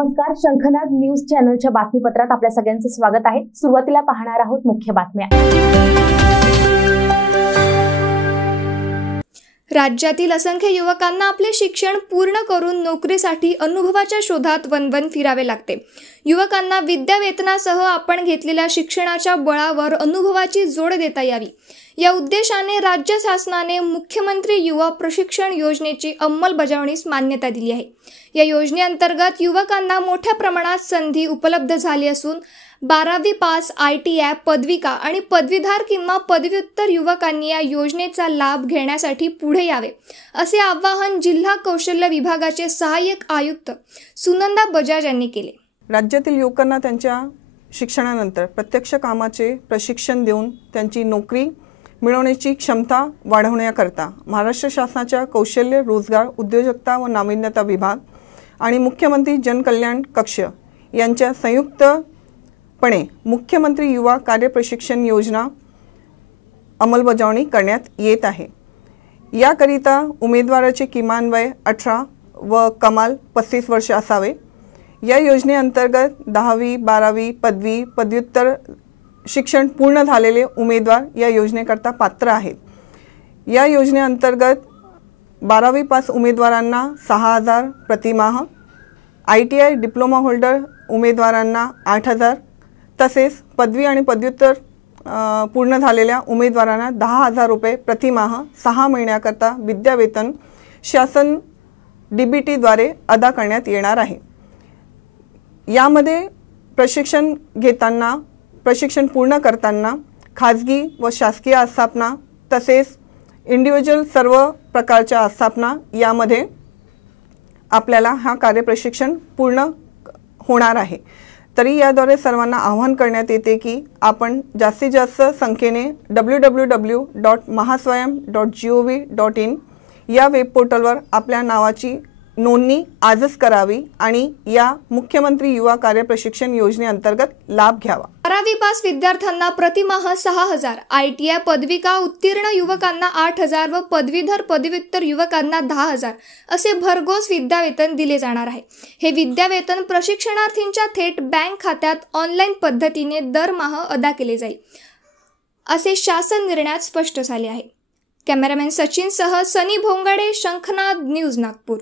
नमस्कार, शंखनाद न्यूज चॅनलच्या बातमीपत्रात आपल्या सगळ्यांचं स्वागत आहे। सुरुवातीला पाहणार आहोत मुख्य बातम्या। राज्यातील असंख्य युवकांना आपले शिक्षण पूर्ण करून नोकरीसाठी अनुभवाच्या शोधात वनवन फिरावे लागते। युवकांना विद्यावेतनासह आपण घेतलेल्या शिक्षणाच्या बळावर अनुभवाची जोड देता यावी, या उद्देशाने राज्य शासनाने मुख्यमंत्री युवा प्रशिक्षण योजनेची अंमलबजावणीस मान्यता दिली आहे। या योजनेअंतर्गत युवकांना मोठ्या प्रमाणात संधी उपलब्ध झाली असून 12वी पास, ITI, पदविका आणि पदवीधर किंवा पदव्युत्तर युवकांनी या योजनेचा लाभ घेण्यासाठी पुढे यावे, असे आवाहन जिल्हा कौशल्य विभागाचे सहाय्यक आयुक्त सुनंदा बजाज यांनी केले। राज्यातील युवकांना त्यांच्या शिक्षणानंतर प्रत्यक्ष कामाचे प्रशिक्षण देऊन त्यांची नोकरी मिळवण्याची क्षमता वाढवण्याकरता महाराष्ट्र शासनाच्या कौशल्य, रोजगार, उद्योजकता व नाविन्यता विभाग आणि मुख्यमंत्री जनकल्याण कक्ष यांच्या संयुक्तपणे मुख्यमंत्री युवा कार्य प्रशिक्षण योजना अंमलबजावणी करण्यात येत आहे। याकरिता उमेदवाराचे किमान वय 18 व कमाल 35 वर्ष असावे। या योजनेअंतर्गत 10वी, 12वी, पदवी, पदव्युत्तर शिक्षण पूर्ण झालेले उमेदवार या योजनेकरता पात्र आहेत। या योजनेअंतर्गत 12वी पास उमेदवारांना 6,000 प्रतिमाह, ITI डिप्लोमा होल्डर उमेदवारांना 8,000, तसेच पदवी आणि पदव्युत्तर पूर्ण झालेल्या उमेदवारांना 10,000 रुपये प्रतिमाह 6 महिन्याकरता विद्यावेतन शासन DBT द्वारे अदा करण्यात येणार आहे। यामध्ये प्रशिक्षण पूर्ण करताना खाजगी व शासकीय आस्थापना तसेच इंडिव्हिज्युअल सर्व प्रकारच्या आस्थापना यामध्ये आपल्याला हा कार्यप्रशिक्षण पूर्ण होणार आहे। तरी याद्वारे सर्वांना आवाहन करण्यात येते की आपण जास्तीत जास्त संख्येने www.mahaswayam.gov.in या वेब पोर्टलवर आपल्या नावाची नोंदणी आजच करावी आणि या मुख्यमंत्री युवा कार्य प्रशिक्षण योजनेअंतर्गत लाभ घ्यावा। 12वी पास विद्यार्थ्यांना प्रतिमाह 6,000, ITI पदविका उत्तीर्ण युवकांना 8,000 व पदवीधर पदव्युत्तर युवकांना 10,000 असे भरघोस विद्यावेतन दिले जाणार आहे। हे विद्यावेतन प्रशिक्षणार्थींच्या थेट बँक खात्यात ऑनलाईन पद्धतीने दरमहा अदा केले जाईल, असे शासन निर्णयात स्पष्ट झाले आहे। कॅमेरामॅन सचिन सह सनी भोंगडे, शंखनाद न्यूज, नागपूर।